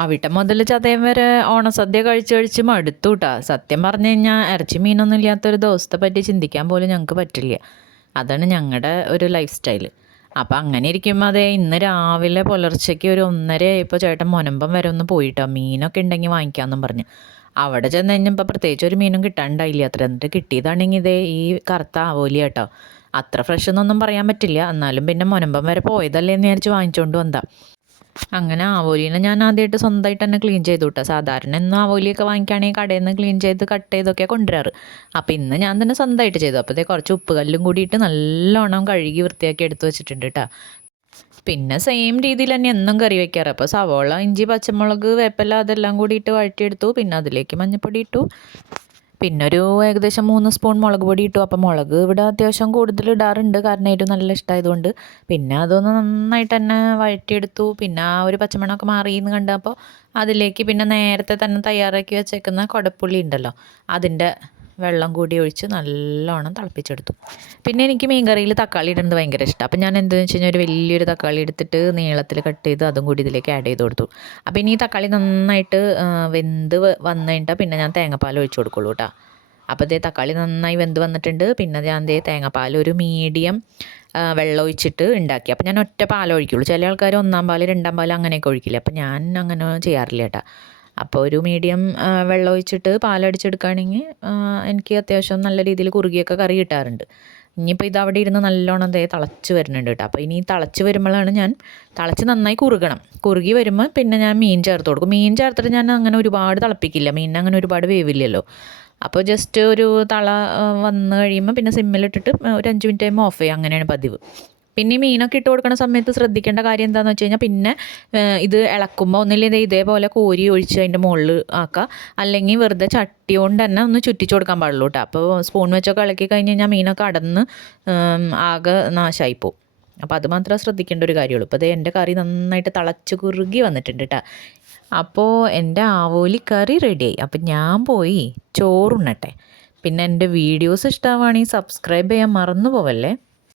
അവിടെ മുതൽ ചതയം വരെ ഓണസദ്യ കഴിച്ച് കഴിച്ച് മടുത്തു കേട്ടോ. സത്യം പറഞ്ഞു കഴിഞ്ഞാൽ ഇറച്ചി മീനൊന്നും ഇല്ലാത്തൊരു ദിവസത്തെ പറ്റി ചിന്തിക്കാൻ പോലും ഞങ്ങൾക്ക് പറ്റില്ല. അതാണ് ഞങ്ങളുടെ ഒരു ലൈഫ് സ്റ്റൈൽ. അപ്പം അങ്ങനെ ഇരിക്കുമ്പോൾ അതേ ഇന്ന് രാവിലെ പുലർച്ചയ്ക്ക് ഒരു 1:30 ആയപ്പോൾ ചേട്ടൻ മുനമ്പം വരെ ഒന്ന് പോയിട്ടോ, മീനൊക്കെ ഉണ്ടെങ്കിൽ വാങ്ങിക്കാമെന്നും പറഞ്ഞ്. അവിടെ ചെന്ന് കഴിഞ്ഞപ്പോൾ പ്രത്യേകിച്ച് ഒരു മീനും കിട്ടാണ്ടായില്ല അത്ര. എന്നിട്ട് കിട്ടിയതാണെങ്കിൽ ഇതേ ഈ കറുത്ത ആവോലി കേട്ടോ. അത്ര ഫ്രഷ് എന്നൊന്നും പറയാൻ പറ്റില്ല, എന്നാലും പിന്നെ മുനമ്പം വരെ പോയതല്ലേ എന്ന് വിചാരിച്ച് വാങ്ങിച്ചുകൊണ്ട് വന്നതാ. അങ്ങനെ ആവോലീനെ ഞാൻ ആദ്യമായിട്ട് സ്വന്തമായിട്ട് തന്നെ ക്ലീൻ ചെയ്തു കേട്ടോ. സാധാരണ ഇന്ന് ആവോലിയൊക്കെ വാങ്ങിക്കുകയാണെങ്കിൽ കടയിൽ നിന്ന് ക്ലീൻ ചെയ്ത് കട്ട് ചെയ്തൊക്കെ കൊണ്ടുവരാറ്. അപ്പോൾ ഇന്ന് ഞാൻ തന്നെ സ്വന്തമായിട്ട് ചെയ്തു. അപ്പോൾ ഇതേ കുറച്ച് ഉപ്പ് കല്ലും കൂടിയിട്ട് നല്ലോണം കഴുകി വൃത്തിയാക്കി എടുത്ത് വെച്ചിട്ടുണ്ട് കേട്ടോ. പിന്നെ സെയിം രീതിയിൽ തന്നെ എന്നും കറി വയ്ക്കാറ്. അപ്പോൾ സവോള, ഇഞ്ചി, പച്ചമുളക്, വേപ്പില അതെല്ലാം കൂടിയിട്ട് വഴറ്റിയെടുത്തു. പിന്നെ അതിലേക്ക് മഞ്ഞൾപ്പൊടി ഇട്ടു. പിന്നെ ഒരു ഏകദേശം 3 സ്പൂൺ മുളക് പൊടി ഇട്ടു. അപ്പോൾ മുളക് ഇവിടെ അത്യാവശ്യം കൂടുതൽ ഇടാറുണ്ട്, കാരണം ഏറ്റവും നല്ല ഇഷ്ടമായതുകൊണ്ട്. പിന്നെ അതൊന്ന് നന്നായിട്ട് തന്നെ വഴറ്റിയെടുത്തു. പിന്നെ ആ ഒരു പച്ചമണമൊക്കെ മാറിയെന്ന് കണ്ടപ്പോൾ അതിലേക്ക് പിന്നെ നേരത്തെ തന്നെ തയ്യാറാക്കി വെച്ചേക്കുന്ന കുടപ്പുളി ഉണ്ടല്ലോ, അതിൻ്റെ വെള്ളം കൂടി ഒഴിച്ച് നല്ലോണം തിളപ്പിച്ചെടുത്തു. പിന്നെ എനിക്ക് മീൻ കറിയിൽ തക്കാളി ഇടുന്നത് ഭയങ്കര ഇഷ്ടമാണ്. അപ്പം ഞാൻ എന്താണെന്ന് വെച്ച് കഴിഞ്ഞാൽ ഒരു വലിയൊരു തക്കാളി എടുത്തിട്ട് നീളത്തിൽ കട്ട് ചെയ്ത് അതും കൂടി ഇതിലേക്ക് ആഡ് ചെയ്ത് കൊടുത്തു. അപ്പോൾ ഇനി ഈ തക്കാളി നന്നായിട്ട് വെന്ത് വന്നു കഴിഞ്ഞാൽ പിന്നെ ഞാൻ തേങ്ങാപ്പാൽ ഒഴിച്ച് കൊടുക്കുള്ളൂ കേട്ടോ. അപ്പോൾ ഇതേ തക്കാളി നന്നായി വെന്ത് വന്നിട്ടുണ്ട്. പിന്നെ ഞാൻ ദേ തേങ്ങാപ്പാൽ ഒരു മീഡിയം വെള്ളം ഒഴിച്ചിട്ട് ഉണ്ടാക്കി. അപ്പോൾ ഞാൻ ഒറ്റ പാലം ഒഴിക്കുള്ളൂ. ചില ആൾക്കാർ 1-ാം പാൽ 2-ാം പാൽ അങ്ങനെയൊക്കെ ഒഴിക്കില്ല. അപ്പോൾ ഞാൻ അങ്ങനെ ചെയ്യാറില്ല കേട്ടോ. അപ്പോൾ ഒരു മീഡിയം വെള്ളം ഒഴിച്ചിട്ട് പാലടിച്ചെടുക്കുകയാണെങ്കിൽ എനിക്ക് അത്യാവശ്യം നല്ല രീതിയിൽ കുറുകിയൊക്കെ കറി കിട്ടാറുണ്ട്. ഇനിയിപ്പോൾ ഇതവിടെ ഇരുന്ന് നല്ലോണം തിളച്ച് വരുന്നുണ്ട് കേട്ടോ. അപ്പോൾ ഇനി തിളച്ച് വരുമ്പോഴാണ് ഞാൻ തിളച്ച് നന്നായി കുറുകണം. കുറുകി വരുമ്പോൾ പിന്നെ ഞാൻ മീൻ ചേർത്ത് കൊടുക്കും. മീൻ ചേർത്തിട്ട് ഞാൻ അങ്ങനെ ഒരുപാട് തിളപ്പിക്കില്ല, മീനിന് അങ്ങനെ ഒരുപാട് വേവില്ലല്ലോ. അപ്പോൾ ജസ്റ്റ് ഒരു തള വന്ന് കഴിയുമ്പോൾ പിന്നെ സിമ്മിലിട്ടിട്ട് ഒരു 5 മിനിറ്റ് കഴിയുമ്പോൾ ഓഫ് ചെയ്യുക, അങ്ങനെയാണ് പതിവ്. പിന്നെ ഈ മീനൊക്കെ ഇട്ട് കൊടുക്കുന്ന സമയത്ത് ശ്രദ്ധിക്കേണ്ട കാര്യം എന്താണെന്ന് വെച്ച് കഴിഞ്ഞാൽ, പിന്നെ ഇത് ഇളക്കുമ്പോൾ ഒന്നില്ലെങ്കിൽ ഇതേപോലെ കോരി ഒഴിച്ച് അതിൻ്റെ മുകളിൽ ആക്കുക, അല്ലെങ്കിൽ വെറുതെ ചട്ടി കൊണ്ട് തന്നെ ഒന്ന് ചുറ്റിച്ച് കൊടുക്കാൻ പാടുള്ളൂ കേട്ടോ. അപ്പോൾ സ്പൂൺ വെച്ചൊക്കെ ഇളക്കി കഴിഞ്ഞ് കഴിഞ്ഞാൽ മീനൊക്കെ അടന്ന് ആകെ നാശമായിപ്പോവും. അപ്പോൾ അത് മാത്രമേ ശ്രദ്ധിക്കേണ്ട ഒരു കാര്യമുള്ളൂ. ഇപ്പോൾ എൻ്റെ കറി നന്നായിട്ട് തിളച്ച് കുറുകി വന്നിട്ടുണ്ട് കേട്ടോ. അപ്പോൾ എൻ്റെ ആവോലി കറി റെഡിയായി. അപ്പം ഞാൻ പോയി ചോറുണ്ണട്ടെ. പിന്നെ എൻ്റെ വീഡിയോസ് ഇഷ്ടമാവുകയാണെങ്കിൽ സബ്സ്ക്രൈബ് ചെയ്യാൻ മറന്നു പോവല്ലേ.